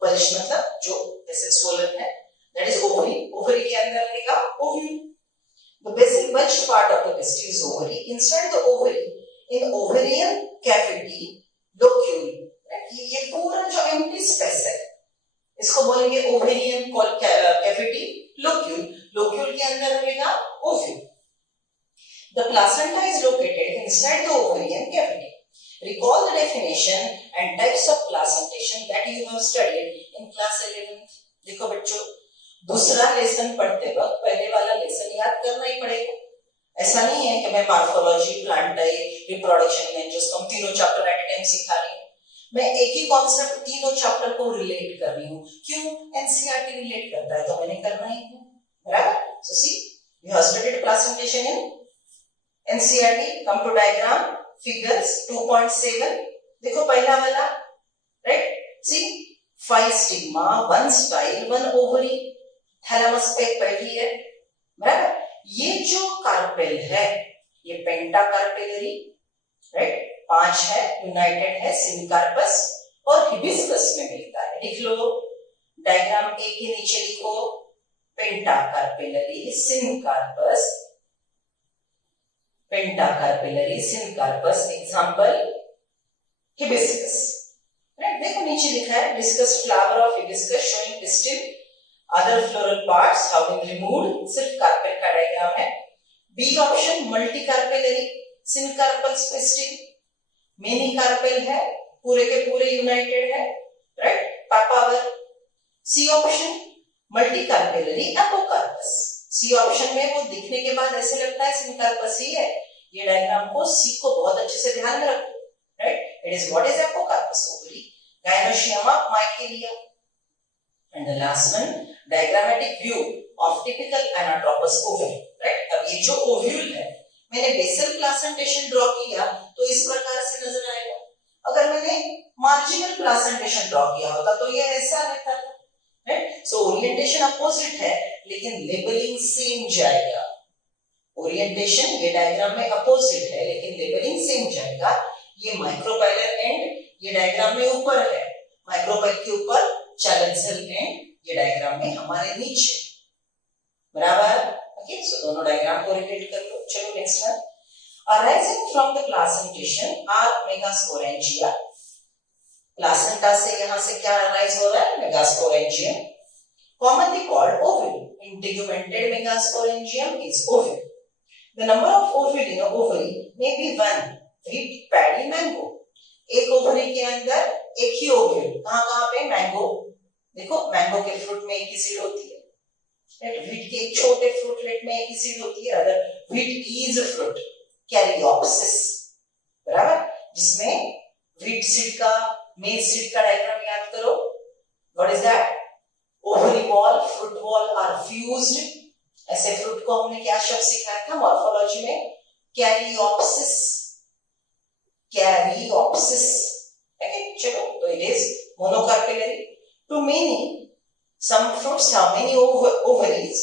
bulged मतलब जो ऐसे swollen है, that is ovary. ovary के अंदर रहेगा ovule. The basal bulged part of the pistil is ovary. Inside the ovary, in ovarian cavity, locule. ये पूरा जो empty space है इसको बोलेंगे ovarian cavity locule. locule के अंदर रहेगा ovule. The placenta is located inside the ovarian cavity. Recall the definition and types of placentation that you have studied in class 11th. देखो बच्चों, दूसरा लेसन पढ़ते वक्त पहले वाला लेसन याद करना ही पड़ेगा. ऐसा नहीं है कि मैं morphology, plant type, reproduction, angiosperm तीनों चैप्टर एट टाइम सिखा रही हूँ. मैं एक ही कॉन्सेप्ट तीनों चैप्टर को रिलेट कर रही हूँ. क्यों? एनसीईआरटी रिलेट करता है तो मैंने करना ही है. बराबर? So see, you have studied placentation in NCERT. Come to diagram, figures 2.7. देखो पहला वाला, right? See, 5 stigma, 1 style, 1 ovary, thalamus पे बैठी है. बराबर? ये जो कार्पेल है, ये पेंटाकार्पेलरी, राइट? 5 है, यूनाइटेड है, सिनकार्पस और हिबिस्कस में मिलता है. लिख लो डायग्राम ए के नीचे लिखो pentacarpellary, syncarpous, pentacarpellary, syncarpous. Example hibiscus, right? देखो नीचे लिखा है discus flower of hibiscus showing pistil, other floral parts have been removed. सिर्फ कार्पेल का डायग्राम है. B option multicarpellary, syncarpal pistil, many carpel है, पूरे के पूरे यूनाइटेड है, right? Papaver. C option multicarpellary apocarpous. C option में वो दिखने के बाद ऐसे लगता है सिनकार्पस ही है. ये डायग्राम को सी को बहुत अच्छे से ध्यान में रखो, right? It is what is apocarpous? Ovary, gynoecium, michelia. And the last one, diagrammatic view of typical anatropous ovule, right? अब ये जो ओव्यूल है, मैंने बेसल प्लासेंटेशन ड्रॉ किया तो इस प्रकार से नजर आएगा. अगर मैंने मार्जिनल प्लासेंटेशन ड्रॉ किया होता तो ये ऐसा रहता था, राइट? सो ओरिएंटेशन अपोजिट है लेकिन लेबलिंग सेम जाएगा. ओरिएंटेशन ये डायग्राम में अपोजिट है लेकिन लेबलिंग सेम जाएगा. ये माइक्रोपाइलर एंड ये डायग्राम में ऊपर है, माइक्रोपाइल के ऊपर, चैलन सेल एंड ये डायग्राम में हमारे नीचे. बराबर? ओके, सो दोनों डायग्राम को रिलेट कर लो. चलो next one. Arising from the placentation are megasporangia. Placenta से यहां से क्या अराइज हो रहा है? Megasporangium, commonly called ovule. Integumented megasporangium is ovule. The number of ovule in an ovary may be 1. Wheat, paddy, mango. एक ओवरी के अंदर एक ही ओव्यूल. कहां पे? मैंगो. देखो मैंगो के फ्रूट में एक ही सीड होती है, राइट? व्हीट के एक छोटे फ्रूटलेट में एक ही सीड होती है. Other wheat is a fruit, caryopsis. बराबर? जिसमें व्हीट सीड का, मेज सीड का डायग्राम याद करो. What is that? Ovary wall, fruit wall are fused. ऐसे फ्रूट को हमने क्या शब्द सिखाया था मॉर्फोलॉजी में? कैरियोप्सिस. कैरियोप्सिस. ओके, चलो. तो it is monocarpellary. To many, some fruits have many ovaries.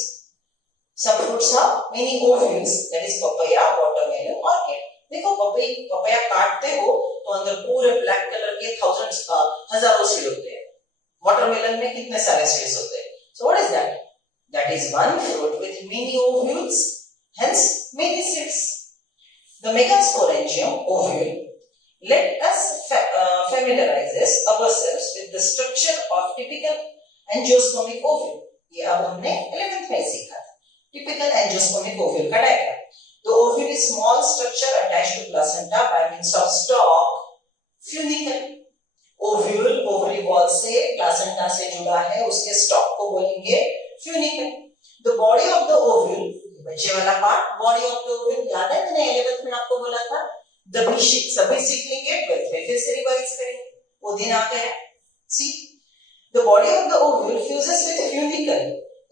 Some fruits have many ovules. That is papaya, watermelon, orchid. देखो पपैया काटते हो तो अंदर पूरे ब्लैक कलर के हजारों सीड होते हैं. वाटरमेलन में कितने सारे सीड्स होते हैं? So what is that? That is one fruit with many ovules, hence many seeds. The megasporangium ovule. Let us familiarize ourselves with the structure of typical angiospermic ovule. ये अब हमने 11th में सीखा था. Typical angiospermic ovule का diagram. The ovule is small structure attached to placenta by means of stalk, funicle. Ovule ovary wall से placenta से जुड़ा है, उसके stalk को बोलेंगे funicle. The body of the ovule, बच्चे वाला part, body of the ovule याद है? मैंने 11th में आपको बोला था. सभी सीख लेंगे, 12th में फिर से रिवाइज करेंगे, वो दिन आ गया. See, the body of the ovule fuses with funicle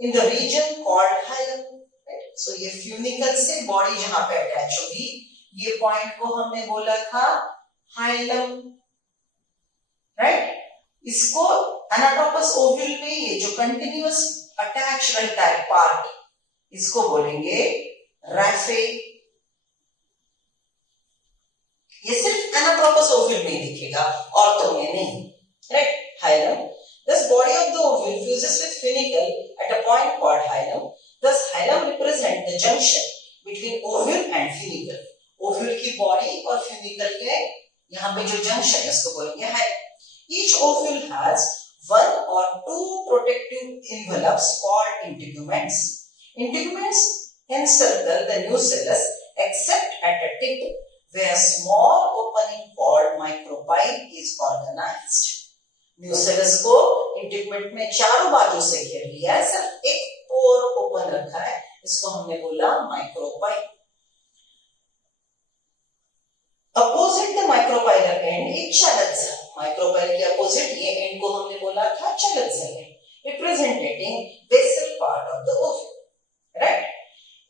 in the region called hilum. Right? So ये funicle से बॉडी जहां पे अटैच होगी, ये पॉइंट को हमने बोला था हाइलम, राइट? इसको एनाटोपस ओव्यूल में ये जो कंटिन्यूअस अटैच रहता है पार्ट, इसको बोलेंगे रैफे. ये सिर्फ एनाटोपस ओव्यूल में दिखेगा, ऑर्थो में नहीं, right? Hilum. Thus body of the ovule fuses with funicle at a point called hilum. Thus hilum represent the junction between ovule and funicle. Ovule की body और funicle के यहाँ पे जो junction है उसको बोलेंगे hilum. Each ovule has one or two protective envelopes called integuments. Integuments encircle the nucellus except at a tip where a small opening called micropyle is organized. Nucellus को इंटीग्मेंट में चारों बाजू से घेर लिया है, सिर्फ एक पोर ओपन रखा है, इसको हमने बोला micropyle. Opposite the micropylar end एक चलत सेल. माइक्रोपाइल के अपोजिट ये एंड को हमने बोला था chalazal cell, representing basal part of the ovule. Right.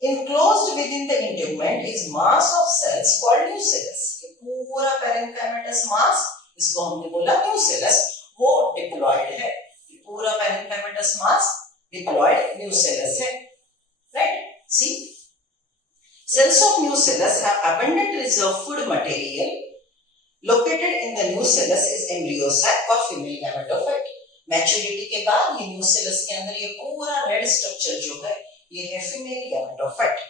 Enclosed within the integument is mass of cells called nucellus. ये पूरा parenchymatous mass, इसको हमने बोला nucellus, वो diploid है. ये पूरा parenchymatous mass diploid nucellus है. Right? See, cells of nucellus have abundant reserve food material. Located in the nucellus is embryo sac or female gametophyte. Maturity के बाद ये nucellus के अंदर ये पूरा red structure जो है ये है female gametophyte.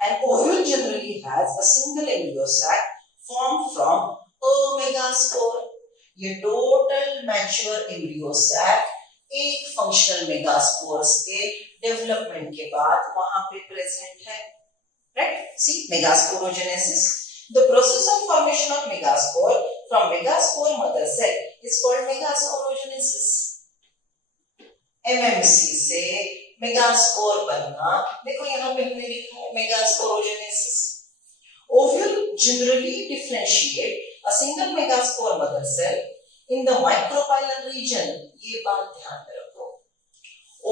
An ovule generally has a single embryo sac formed from a megaspore. ये total mature embryo sac एक functional megaspores के development के बाद वहां पे present है. Right? See, megasporogenesis. The process of formation of megaspore from megaspore mother cell is called megasporogenesis. MMC से megaspore बनना, देखो यहाँ पे हमने लिखा है megasporogenesis. Ovule generally differentiate a single megaspore mother cell in the micropylar region. ये बात ध्यान में रखो.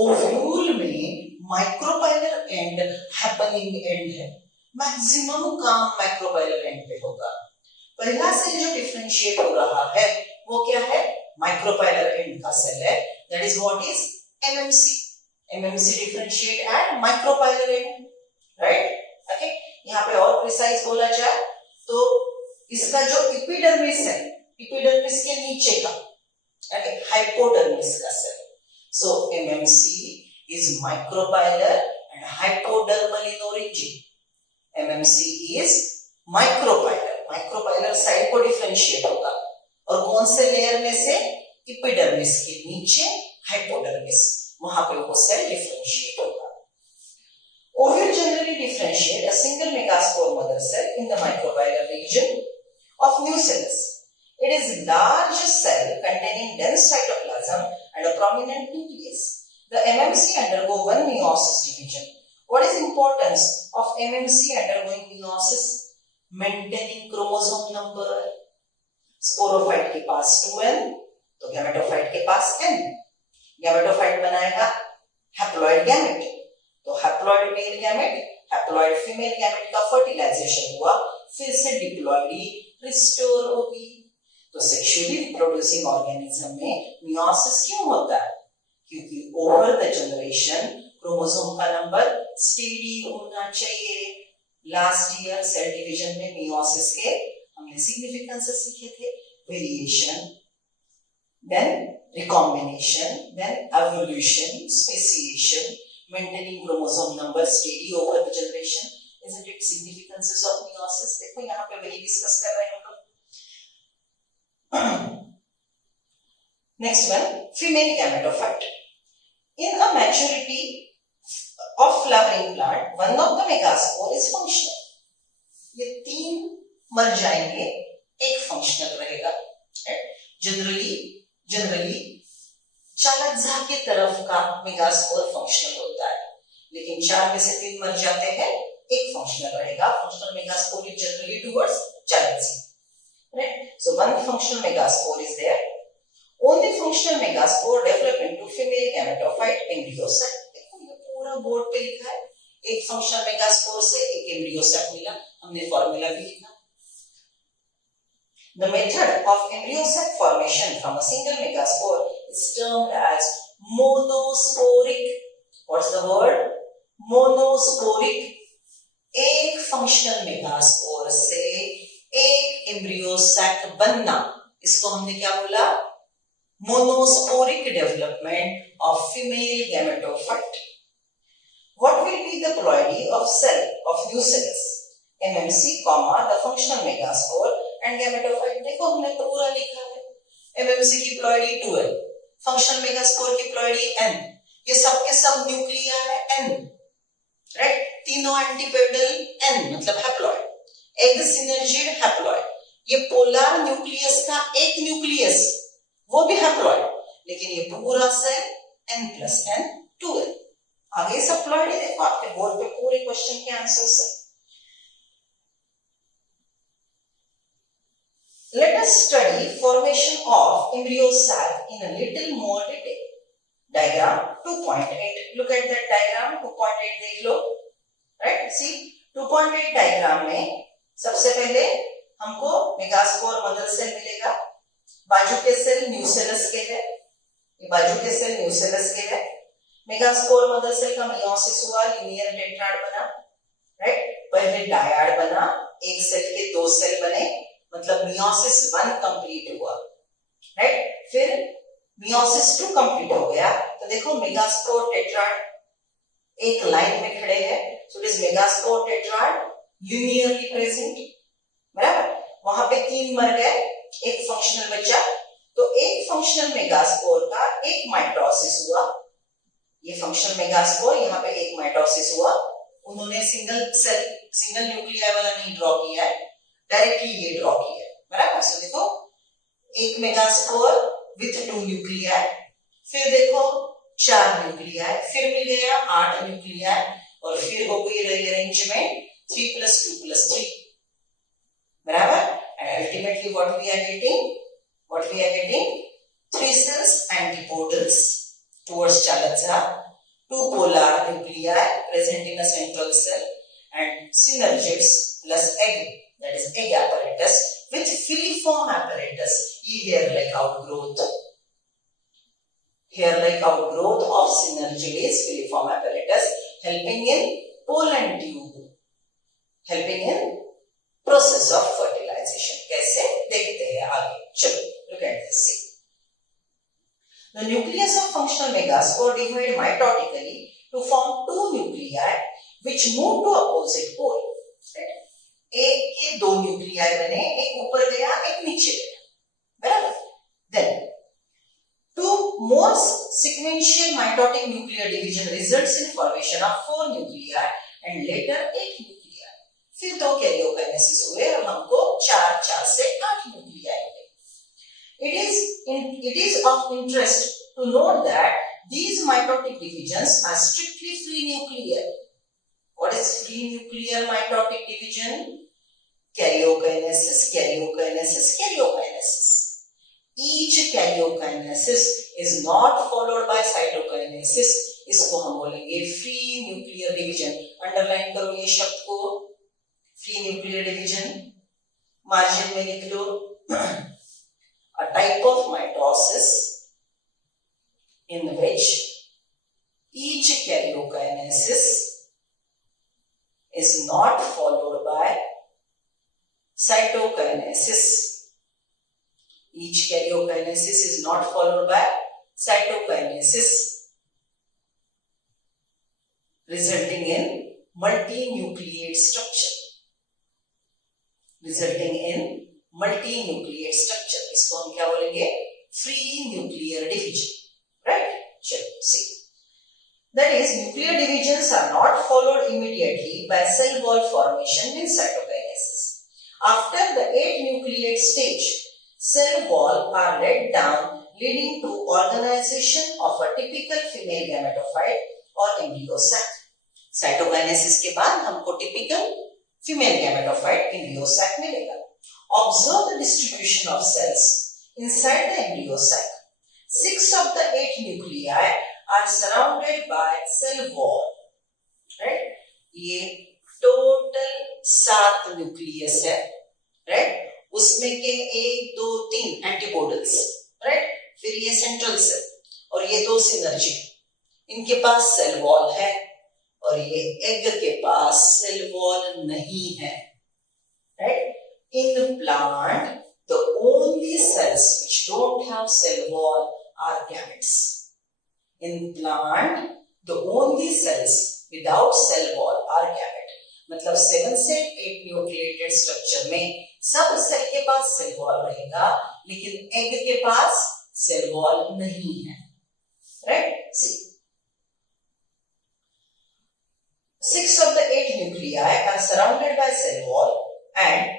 Ovule में micropylar end happening end है. मैक्सिमम काम माइक्रोपाइलर एंड पे होगा. पहला सेल जो डिफरेंशिएट हो रहा है वो क्या है? माइक्रोपाइलर एंड का सेल है. That is what is MMC. MMC differentiate at micropylar end, right? Okay. यहाँ पे और प्रिसाइज बोला जाए तो इसका जो इपिडर्मिस है, इपिडर्मिस के नीचे का, okay, हाइपोडर्मिस का cell. So MMC is micropylar and hypodermal in origin. MMC is micropylar. Micropylar side को डिफरेंशिएट होगा और कौन से लेयर में से? इपिडर्मिस के नीचे हाइपोडर्मिस, वहां पे वो सेल डिफरेंशिएट होगा. Ovule generally differentiate a single megaspore mother cell in the micropylar region of nucellus. It is a large cell containing dense cytoplasm and a prominent nucleus. The MMC undergo one meiosis division. What is importance of MMC undergoing meiosis? Maintaining chromosome number. Sporophyte के पास 2n, तो gametophyte के पास n. Gametophyte बनाएगा haploid gamete, तो haploid male gamete, haploid female gamete का fertilisation हुआ, फिर से diploidy restore होगी. तो सेक्सुअली रिप्रोड्यूसिंग ऑर्गेनिज्म में मियोसिस क्यों होता है? क्योंकि ओवर द जनरेशन क्रोमोसोम का नंबर स्टेडी होना चाहिए. लास्ट ईयर सेल डिवीजन में मियोसिस के हमने सिग्निफिकेंसेस सीखे थे. Variation, then recombination, then evolution, speciation, maintaining chromosome number steady over the generation. Isn't it significances of meiosis? देखो यहाँ पे वही डिस्कस कर रहे हैं हम लोग. Next one, female gametophyte. In a maturity of flowering plant, one of the megaspore is functional. ये तीन मर जाएंगे, एक फंक्शनल रहेगा. जनरली चालकजा की तरफ का मेगास्पोर फंक्शनल होता है, लेकिन 4 में से 3 मर जाते हैं, एक फंक्शनल रहेगा. Functional megaspore is generally towards chalaza. Right? So one functional megaspore is there. Only functional megaspore develop into female gametophyte embryo sac. देखो ये पूरा बोर्ड पे लिखा है. एक functional megaspore से एक embryo sac मिला, हमने फॉर्मूला भी लिखा. The method of embryo sac formation from a single megaspore is termed as monosporic. What's the word? Monosporic. एक functional megaspore से एक embryo sac बनना, इसको हमने क्या बोला? Monosporic development of female gametophyte. What will be the ploidy of cell of nucellus? MMC, the functional megaspore and gametophyte. देखो हमने पूरा लिखा है. MMC की ploidy 2n, functional megaspore की ploidy n. ये सब के सब न्यूक्लिया है n. राइट, तीनों एंटीपोडल N मतलब हैप्लॉइड, एग सिनर्जिड हैप्लॉइड, ये पोलर न्यूक्लियस का एक न्यूक्लियस वो भी हैप्लॉइड, लेकिन ये पूरा सेल N+N 2N। आगे सप्लॉइड है, देखो आपके बोर्ड पे पूरे क्वेश्चन के आंसर्स है। Let us study formation of embryo sac in a little more detail. Diagram 2.8. Look at that diagram 2.8 देख लो, right? See 2.8 diagram में सबसे पहले हमको मेगास्पोर मदर सेल मिलेगा, बाजू के सेल न्यूसेलस के है, ये बाजू के सेल न्यूसेलस के है। मेगास्पोर मदर सेल का मियोसिस हुआ, लीनियर टेट्राड बना, राइट, पहले डायड बना, एक सेल के दो सेल बने, मतलब मियोसिस 1 कंप्लीट हुआ, राइट, फिर मियोसिस 2 कंप्लीट हो गया, तो देखो मेगास्पोर टेट्राड एक लाइन में खड़े हैं, so it is megaspore tetrad linearly present, बराबर, वहां पे 3 मर गए, एक फंक्शनल बचा, तो एक फंक्शनल मेगास्पोर का एक माइटोसिस हुआ, ये फंक्शनल मेगास्पोर यहाँ पे एक माइटोसिस हुआ, उन्होंने सिंगल सेल सिंगल न्यूक्लियाई वाला नहीं ड्रॉ किया है, डायरेक्टली ये ड्रॉ किया है, बराबर। सो देखो एक मेगास्पोर विथ 2 न्यूक्लियाई, फिर देखो 4 न्यूक्लियाई, फिर मिल गया 8 न्यूक्लियाई, और फिर हो गई रीअरेंजमेंट 3 + 2 + 3, बराबर। And ultimately what we are getting 3 cells antipodals towards Chaladza, 2 polar nuclei present in a central cell, and synergids plus egg, that is egg apparatus with filiform apparatus, hair-like outgrowth of synergids, filiform apparatus, helping in pollen tube, helping in process of fertilization. कैसे देखते हैं आगे, चलो look at this. See, the nucleus of functional megaspore divide mitotically to form 2 nuclei which move to opposite pole. एक के 2 nuclei बने, एक ऊपर गया एक नीचे गया, बराबर। Then 2 more sequential mitotic nuclear division results in formation of 4 nuclei and later 8 nuclei. फिर 2 कैरियोकाइनेसिस हुए और हमको 4 से 8 न्यूक्लियाई मिले। It is of interest to note that these mitotic divisions are strictly free nuclear. What is free nuclear mitotic division? Karyokinesis, karyokinesis, karyokinesis. Each karyokinesis is not followed by cytokinesis. इसको हम बोलेंगे free nuclear division. Underline करो ये शब्द को, free nuclear division. Margin में लिख लो. A type of mitosis in which each karyokinesis is not followed by cytokinesis. Each karyokinesis is not followed by cytokinesis, resulting in multinucleate structure. इसको हम क्या बोलेंगे? Free nuclear division, right? चलो, see. That is, nuclear divisions are not followed immediately by cell wall formation in cytokinesis. After the 8 nucleate stage, cell wall are let down, leading to organization of a typical female gametophyte or embryo sac. Cytokinesis के बाद हमको typical female gametophyte embryo sac मिलेगा. Observe the distribution of cells inside the embryo sac. 6 of the 8 nuclei are surrounded by cell wall, right? ये total 7 nucleus है, right? उसमें के 1, 2, 3 antipodals, right? फिर ये central cell और ये 2 synergy, इनके पास cell wall है और ये egg के पास cell wall नहीं है, right? In plant, the only cells which don't have cell wall are gametes. In plant, the only cells without cell wall are gamete. मतलब 7 से 8 न्यूक्लिएटेड स्ट्रक्चर में सब सेल के पास सेल वॉल रहेगा, लेकिन एग के पास सेल वॉल नहीं है, right? See 6 of the 8 nuclei are surrounded by cell wall and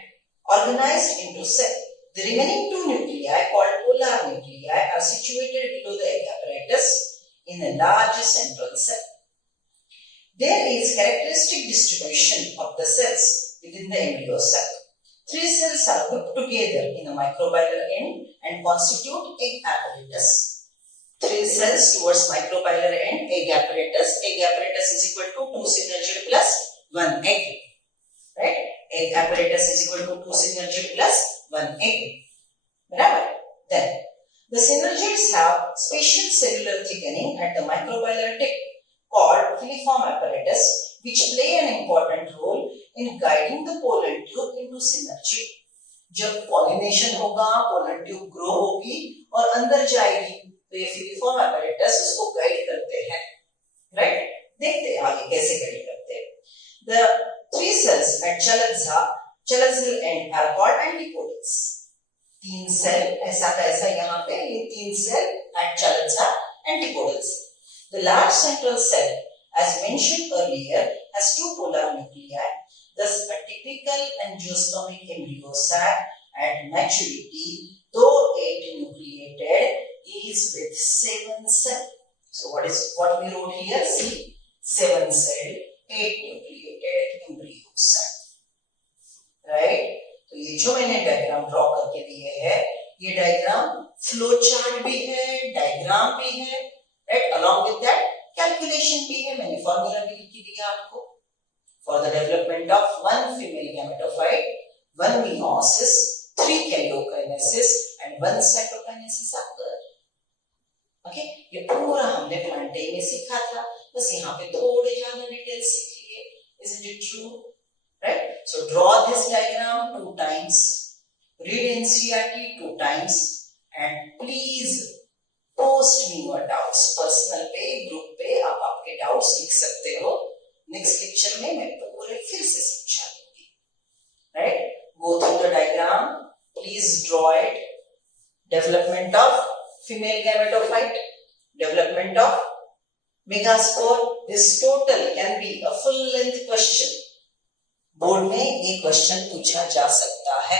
organized into cell. The remaining 2 nuclei, called polar nuclei, are situated below the egg apparatus in a large central cell. There is characteristic distribution of the cells within the embryo sac. 3 cells are grouped together in a microbial end and constitute egg apparatus. 3 cells towards microbial end, egg apparatus. Egg apparatus is equal to 2 synergid plus 1 egg. Right? Egg apparatus is equal to 2 synergid plus 1 egg. Right? Then, the synergids have special cellular thickening at the microbial tip called filiform apparatus, which play an important role in guiding the pollen tube into synergy. जब pollination होगा, pollen tube grow होगी और अंदर जाएगी, तो ये filiform apparatus उसको guide करते हैं, right? देखते हैं आगे कैसे guide करते हैं. The 3 cells at chalazal end are called antipodals. 3 cell ऐसा का ऐसा यहाँ पे ये 3 cell at chalazal antipodals. The large central cell, as mentioned earlier, has 2 polar nuclei. Thus, a typical angiospermic embryo sac at maturity, though 8 nucleated, is with 7 cells. So, what we wrote here? See, 7 cell, 8 nucleated embryo sac. Right? तो ये जो मैंने diagram draw करके दिए है, ये diagram flow chart भी है, डायग्राम भी है, right? Along with that, calculation भी है, मैंने फॉर्मूला भी लिख दिया आपको. For the development of 1 female gametophyte, 1 meiosis, 3 karyokinesis and 1 cytokinesis occur. Okay? ये पूरा हमने प्लांटे में सीखा था, बस यहाँ पे थोड़े ज्यादा डिटेल्स सीख लिए. Isn't it true? Right? So draw this diagram 2 times, read NCERT 2 times, and please post me your doubts. Personal पे, group पे आप आपके doubts लिख सकते हो. Next lecture में मैं पूरे फिर से समझा दूंगी. Right? Go through the diagram. Please draw it. Development of female gametophyte, development of megaspore. This total can be a full length question. Board में ये क्वेश्चन पूछा जा सकता है.